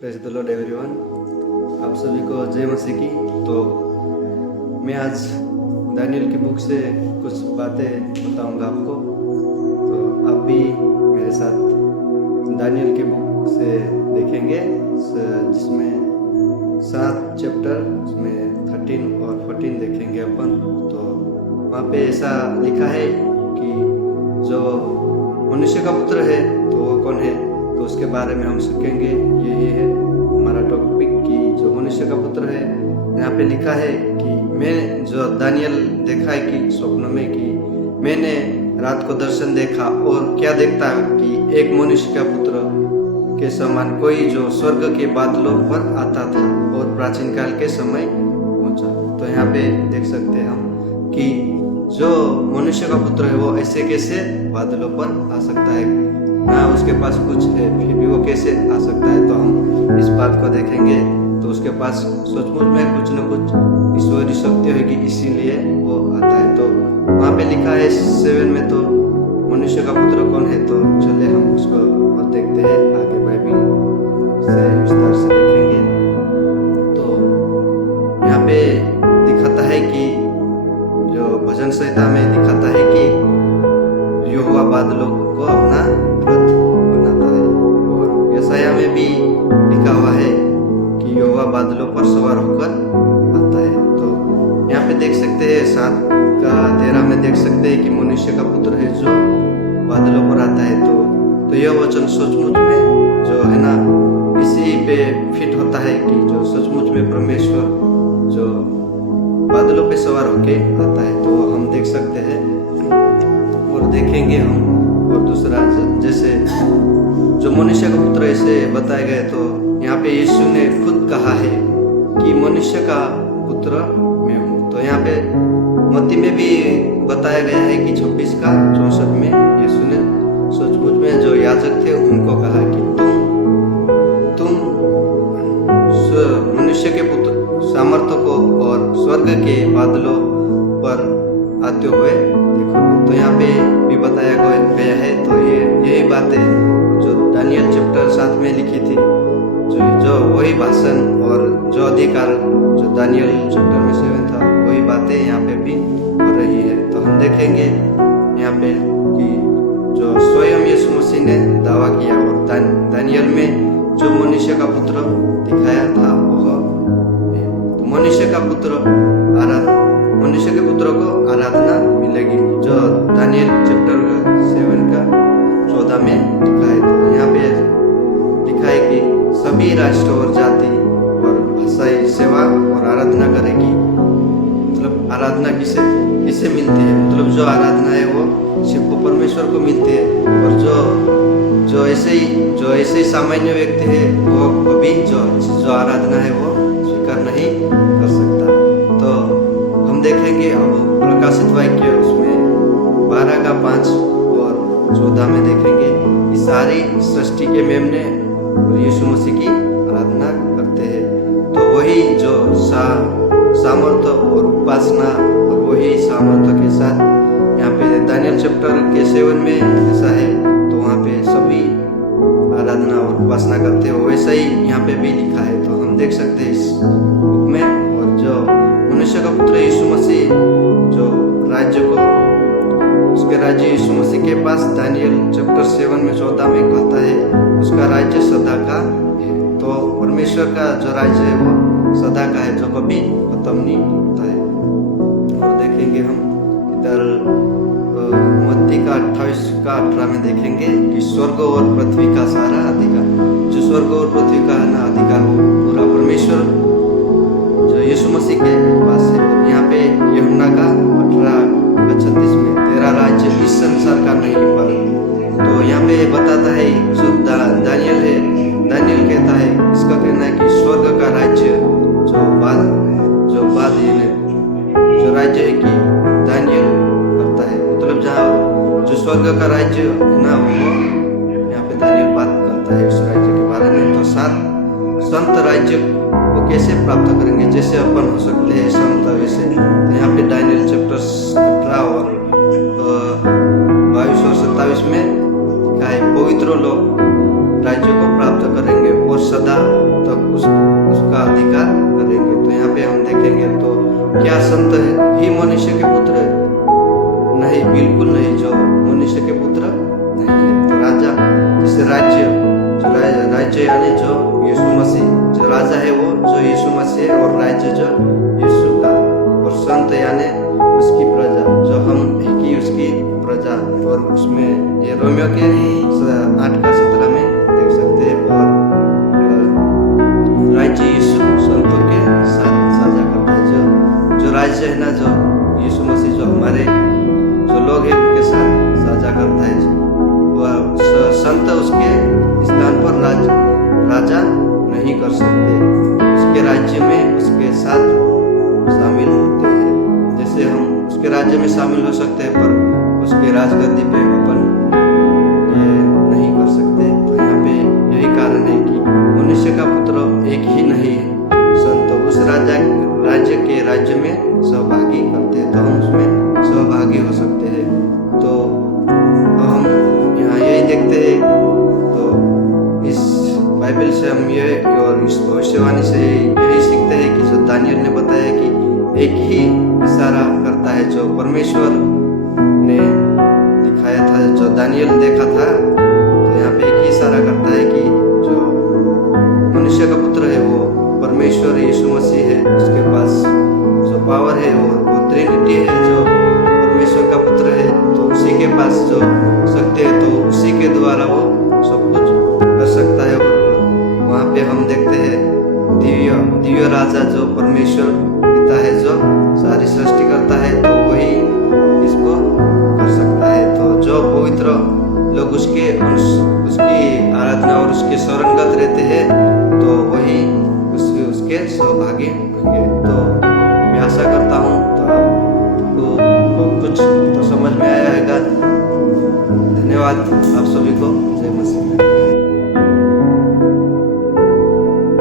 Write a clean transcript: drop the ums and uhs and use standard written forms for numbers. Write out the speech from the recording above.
Praise the Lord everyone. आप सभी को जय मसीह की। तो मैं आज दानियल की बुक से कुछ बातें बताऊंगा आपको। तो आप भी मेरे साथ दानियल की बुक से देखेंगे, जिसमें 7 चैप्टर, उसमें 13 और 14 देखेंगे अपन। तो वहाँ पे ऐसा लिखा है कि जो मनुष्य का पुत्र है तो वो कौन है, तो उसके बारे में हम सीखेंगे। यही है हमारा टॉपिक कि जो मनुष्य का पुत्र है। यहाँ पे लिखा है कि मैं जो दानियल देखा है कि स्वप्न में कि मैंने रात को दर्शन देखा और क्या देखता कि एक मनुष्य का पुत्र के समान कोई जो स्वर्ग के बादलों पर आता था और प्राचीन काल के समय पहुंचा। तो यहाँ पे देख सकते हैं हम कि जो मनुष्य का पुत्र है वो ऐसे कैसे बादलों पर आ सकता है, ना उसके पास कुछ है फिर भी वो कैसे आ सकता है। तो हम इस बात को देखेंगे। तो उसके पास सचमुच में कुछ न कुछ ईश्वरीय शक्ति होगी, इसीलिए वो आता है। तो वहाँ पे लिखा है 7 में तो मनुष्य का पुत्र कौन है। तो चलिए हम उसको और देखते हैं आगे, बाइबल से विस्तार से देखेंगे। तो यहाँ पे दिखाता है कि जो भजन संहिता में दिखाता है कि यहोवा बादलों को अपना रथ बनाता है, और यशायाह में भी लिखा हुआ है कि यहोवा बादलों पर सवार होकर आता है। तो यहाँ पे देख सकते हैं 7 का 13 में देख सकते हैं कि मनुष्य का पुत्र है जो बादलों पर आता है। तो यह वचन सचमुच में जो है ना, इसी पे फिट होता है कि जो सचमुच में परमेश्वर जो बादलों पे सवार होके आता है। तो हम देख सकते हैं और देखेंगे हम। और दूसरा जैसे जो मनुष्य का पुत्र ऐसे बताया गया, तो यहाँ पे यीशु ने खुद कहा है कि मनुष्य का पुत्र मैं हूँ। तो यहाँ पे मत्ती में भी बताया गया है कि 26 का 64 में यीशु ने सचमुच में जो याजक थे उनको कहा कि तुम मनुष्य के पुत्र सामर्थ्य को और स्वर्ग के बादलों पर आते हुए देखोगे। तो यहाँ पे भी बताया गया है। तो यही बातें जो दानियल चैप्टर 7 में लिखी थी, जो वही भाषण और जो अधिकार जो दानियल चैप्टर में 7 था, वही बातें यहाँ पे भी हो रही है। तो हम देखेंगे यहाँ पे कि जो स्वयं यीशु मसीह ने दावा किया और दानियल में जो मनुष्य का पुत्र दिखाया था वह मनुष्य का पुत्र मनुष्य के पुत्र को आराधना मिलेगी, जो दानियल चैप्टर 7 का 14 में लिखा है। तो यहाँ पे लिखा है कि सभी राष्ट्र और जाति और भाषाएं सेवा और आराधना करेगी। मतलब आराधना किसे मिलती है, मतलब जो आराधना है वो सिर्फ परमेश्वर को मिलती है। और जो ऐसे ही सामान्य व्यक्ति है वो कभी जो आराधना है वो स्वीकार नहीं कर सकता। तो हम देखेंगे अब प्रकाशित वाक्य उसमें 12 का 5 और 14 में देखेंगे कि सारी सृष्टि के मेमने यीशु मसीह की आराधना करते हैं। तो वही जो सामर्थ्य और उपासना और वही सामर्थ्य के साथ यहाँ पे दानियल चैप्टर के 7 में ऐसा है। तो वहाँ पे सभी आराधना और उपासना करते हो, वैसा ही यहाँ पे भी लिखा है। तो हम देख सकते हैं इस बुक में। और जो मनुष्य का पुत्र यीशु मसीह जो राज्य को उसके राज्य यीशु मसीह के पास दानियल चैप्टर 7 में 14 में कहता है उसका राज्य सदा का है। तो परमेश्वर का जो राज्य है वो सदा का है, जो कभी खत्म नहीं होता है। और देखेंगे हम इधर मत्ती का 28 का 18 में देखेंगे कि स्वर्ग और पृथ्वी का सारा अधिकार, जो स्वर्ग और पृथ्वी का है ना अधिकार, वो पूरा परमेश्वर जो यीशु मसीह के पास है। यहाँ पे यूहन्ना का 18 का 36 में तेरा राज्य इस संसार का नहीं पर। तो यहाँ पे बताता है जो दानियल है, दानियल कहता है, इसका कहना है कि स्वर्ग का राज्य जो राज्य है कि दानियल करता है, मतलब जहाँ जो स्वर्ग का राज्य है ना, वो यहाँ पे दानियल बात करता है उस राज्य के बारे में। तो 7 संत राज्य को कैसे प्राप्त करेंगे, जैसे अपन हो सकते हैं संत वैसे। तो यहाँ पे दानियल चैप्टर 18 और 22 और 27 में लिखा है पवित्र लोग राज्य को प्राप्त करेंगे और सदा तक उसका अधिकार करेंगे। तो यहाँ पे हम देखेंगे तो क्या संत ही मनुष्य के पुत्र है? नहीं, बिल्कुल नहीं, जो मनुष्य के पुत्र नहीं है। तो राजा जैसे राज्य यानी जो यीशु मसीह, जो राजा है वो जो यीशु मसीह है, और राज्य जो यीशु का, और संत यानी उसकी प्रजा, जो हम एक ही उसकी प्रजा। और उसमें ये रोमियो के 8:17 में देख सकते हैं। और राज्य यीशु संतों के साथ साझा करता है। जो राज्य है ना, जो यीशु मसीह जो हमारे जो लोग हैं उनके साथ साझा करता है। वह संत उसके स्थान पर राजा नहीं कर सकते, उसके राज्य में उसके साथ शामिल होते हैं। जैसे हम उसके राज्य में शामिल हो सकते हैं पर उसके राजगद्दी पे अपन ये नहीं कर सकते। तो यहाँ पे यही कारण है कि मनुष्य का पुत्र एक ही नहीं है, संत उस राज्य के राज्य में सहभागी करते हैं, तो हम उसमें सहभागी हो सकते हैं। तो हम यहाँ यही देखते हैं। तो इस बाइबल से हम ये और इस भविष्यवाणी से यही सीखते हैं कि जो दानियल ने बताया कि एक ही इशारा करता है, जो परमेश्वर ने दिखाया था, जो दानियल देखा था। तो यहाँ पे एक ही इशारा करता है कि जो मनुष्य का पुत्र है वो परमेश्वर यीशु मसीह है, उसके पास जो पावर है वो ट्रिनिटी है, जो परमेश्वर का पुत्र है। तो उसी के पास जो शक्ति है, तो उसी के द्वारा वो सब कुछ कर सकता है। और वहाँ पे हम देखते हैं दिव्य राजा जो परमेश्वर पिता है, जो सारी सृष्टि करता है, तो वही इसको कर सकता है। तो जो पवित्र लोग उसकी आराधना और उसके शरणगत रहते हैं, तो वही उसके सहभागी होंगे। तो मैं आशा करता हूँ तो आपको कुछ तो समझ में आया होगा। धन्यवाद आप सभी को। जय मसीह।